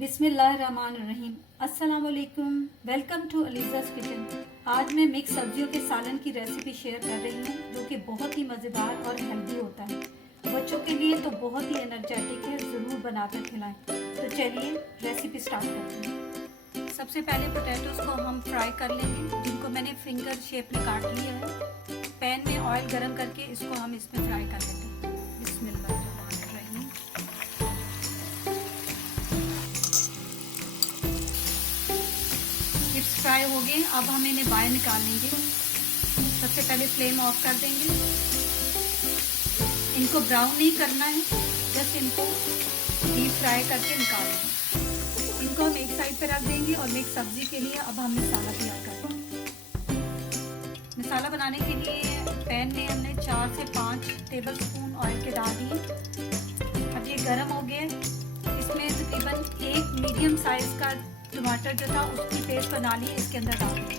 बिस्मिल्लाहिर्रहमानिर्रहीम। अस्सलाम वालेकुम। वेलकम टू अलीज़ाज़ किचन। आज मैं मिक्स सब्जियों के सालन की रेसिपी शेयर कर रही हूँ जो कि बहुत ही मज़ेदार और हेल्दी होता है। बच्चों के लिए तो बहुत ही एनर्जेटिक है, ज़रूर बनाकर खिलाएं। तो चलिए रेसिपी स्टार्ट करते हैं। सबसे पहले पोटैटोज़ को हम फ्राई कर लेंगे, जिनको मैंने फिंगर शेप में काट लिया है। पैन में ऑयल गरम करके इसको हम इसमें फ्राई कर लेंगे। बिस्मिल्लाह। फ्राई हो गए, अब हम इन्हें बाहर निकाल लेंगे। सबसे पहले फ्लेम ऑफ कर देंगे। इनको ब्राउन नहीं करना है, जस्ट इनको डीप फ्राई करके निकाल लेंगे। इनको हम एक साइड पे रख देंगे और मिक्स सब्जी के लिए अब हम मसाला तैयार कर देंगे। मसाला बनाने के लिए पैन में हमने 4 से 5 टेबलस्पून ऑयल के डाल दिए। अब ये गर्म हो गए। इसमें तकरीबन एक मीडियम साइज का टमाटर जो था उसकी पेस्ट बना ली, इसके अंदर डाल देंगे।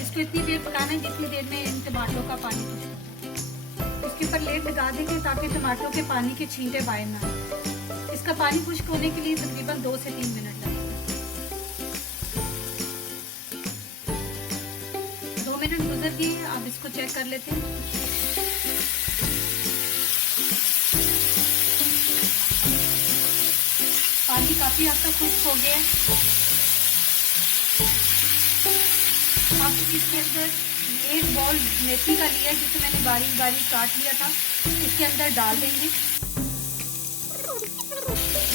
इसको इतनी देर पकाना है जितनी देर में इन टमाटरों का पानी खुश्क। इसके ऊपर लेड लगा देंगे ताकि टमाटरों के पानी के छींटे बाहर ना आए। इसका पानी खुश्क होने के लिए तकरीबन 2 से 3 मिनट लगेंगे। 2 मिनट गुजर गए, अब इसको चेक कर लेते हैं। पानी काफी हद तक खुश्क हो गया है। अब इसके अंदर एक बॉल मेथी का लिया जिसे मैंने बारीक बारीक काट लिया था, इसके अंदर डाल देंगे।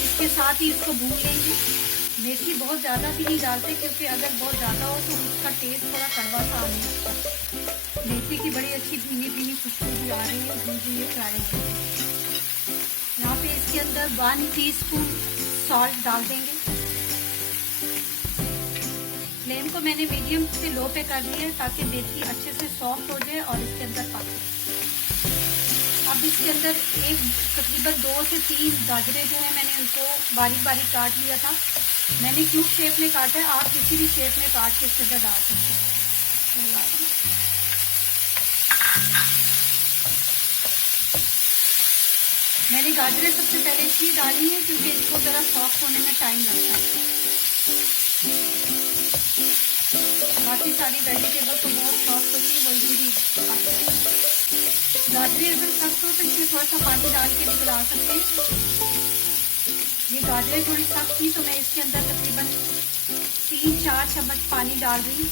इसके साथ ही इसको भून लेंगे। मेथी बहुत ज़्यादा भी नहीं डालते क्योंकि अगर बहुत ज़्यादा हो तो उसका टेस्ट थोड़ा कड़वा सा आने लगता है। मेथी की बड़ी अच्छी भीनी भीनी खुशबू भी आ रही है, भून ये फ्राई हो रही है। यहाँ पे इसके अंदर 1 टीस्पून सॉल्ट डाल देंगे। फ्लेम को मैंने मीडियम से लो पे कर दिया है ताकि मेथी अच्छे से सॉफ्ट हो जाए और इसके अंदर पक जाए। अब इसके अंदर तकरीबन 2 से 3 गाजरें जो है मैंने उनको बारीक बारीक काट लिया था। मैंने क्यूब शेप में काटा है, आप किसी भी शेप में काट के इसके अंदर डाल सकते हैं। मैंने गाजरें सबसे पहले इसलिए डाली है क्योंकि इसको ज़रा सॉफ्ट होने में टाइम लगता है। बाकी सारी वेजिटेबल तो बहुत सॉफ्ट होती है, वो इजीली पक जाती है। गाजरें अगर सख्त हो तो इसमें थोड़ा सा पानी डाल के निकला सकते हैं। ये गाजरें थोड़ी सख्त थी तो मैं इसके अंदर तकरीबन 3-4 चम्मच पानी डाल रही हूँ।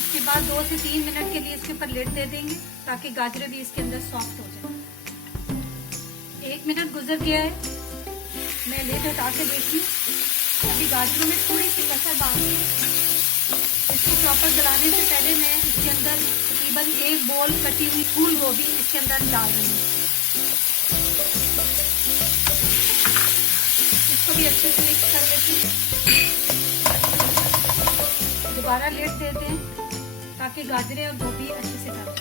इसके बाद 2 से 3 मिनट के लिए इसके ऊपर लिड दे देंगे ताकि गाजरें भी इसके अंदर सॉफ्ट हो जाए। 1 मिनट गुजर गया है, मैं लिड हटा के देखती हूँ। अभी गाजरों में थोड़ी सी कसर बाकी है। इसको प्रॉपर गलाने से पहले मैं इसके अंदर तकरीबन 1 बोल कटी हुई फूल गोभी इसके अंदर डाल रही हूँ। इसको भी अच्छे से मिक्स कर लेती हूँ। दोबारा लिड देते हैं ताकि गाजरें और गोभी अच्छे से गल जाए।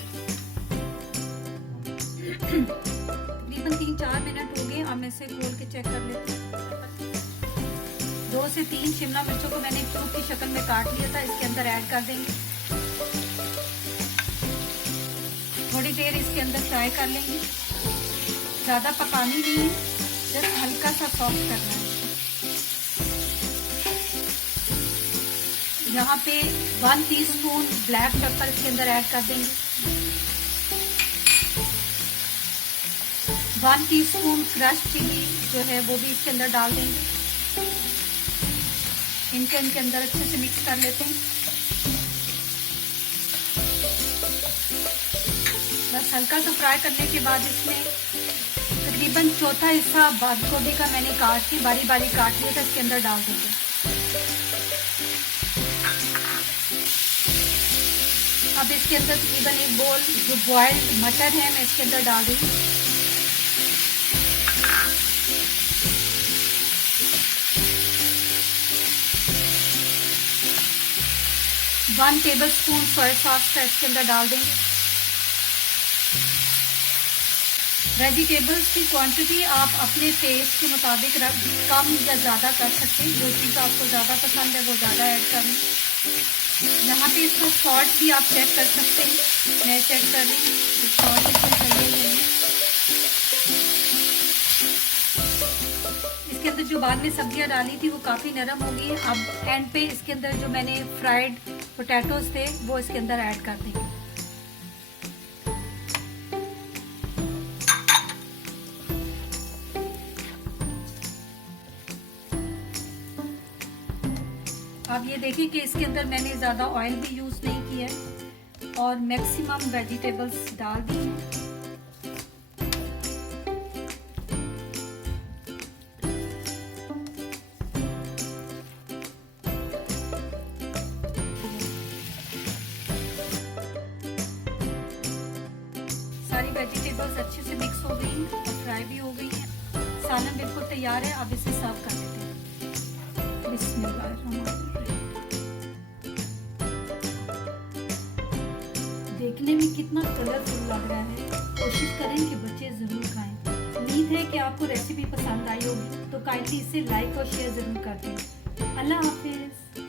तकरीबन 3-4 मिनट हो गए, अब मैं इसे खोल के चेक कर लेती हूँ। 2 से 3 शिमला मिर्चों को मैंने क्यूब की शक्ल में काट लिया था, इसके अंदर ऐड कर देंगे। थोड़ी देर इसके अंदर फ्राई कर लेंगे। ज़्यादा पकानी नहीं है, जस्ट हल्का सा सॉफ्ट करना है। यहाँ पे 1 टीस्पून ब्लैक पेपर इसके अंदर ऐड कर देंगे। 1 टीस्पून क्रश चिली जो है वो भी इसके अंदर डाल देंगे। इनके अंदर अच्छे से मिक्स कर लेते हैं। बस हल्का सा फ्राई करने के बाद इसमें तकरीबन 1/4 हिस्सा बंद गोभी का मैंने काट के बारी बारी काट लिया था, इसके अंदर डाल देंगे। अब इसके अंदर तकरीबन 1 बोल जो बॉइल्ड मटर है मैं इसके अंदर डाल दूँगी। वन टेबलस्पून सोया सॉस का इसके अंदर डाल देंगे। वेजिटेबल्स की क्वांटिटी आप अपने टेस्ट के मुताबिक कम या ज़्यादा कर सकते हैं। जो चीज़ आपको ज़्यादा पसंद है वो ज़्यादा ऐड करें। यहाँ पे इसका सॉल्ट भी आप चेक कर सकते हैं, मैं चेक कर रही हूँ सॉल्ट इसमें सही है नहीं। इसके अंदर जो बाद में सब्जियाँ डाली थी वो काफ़ी नरम हो गई है। अब एंड पे इसके अंदर जो मैंने फ्राइड पोटैटोज थे वो इसके अंदर ऐड कर देंगे। अब ये देखिए कि इसके अंदर मैंने ज़्यादा ऑयल भी यूज़ नहीं किया है और मैक्सिमम वेजिटेबल्स डाल दी हैं। सारी वेजिटेबल्स अच्छे से मिक्स हो गई हैं और फ्राई भी हो गई हैं। सालन बिल्कुल तैयार है, अब इसे सर्व कर देते हैं। बिस्मिल्लाहिर्रहमानिर्रहीम। देखने में कितना कलरफुल लग रहा है, कोशिश करें कि बच्चे ज़रूर खाएं। उम्मीद है कि आपको रेसिपी पसंद आई होगी, तो काइंडली इसे लाइक और शेयर ज़रूर कर दें। अल्लाह हाफिज़।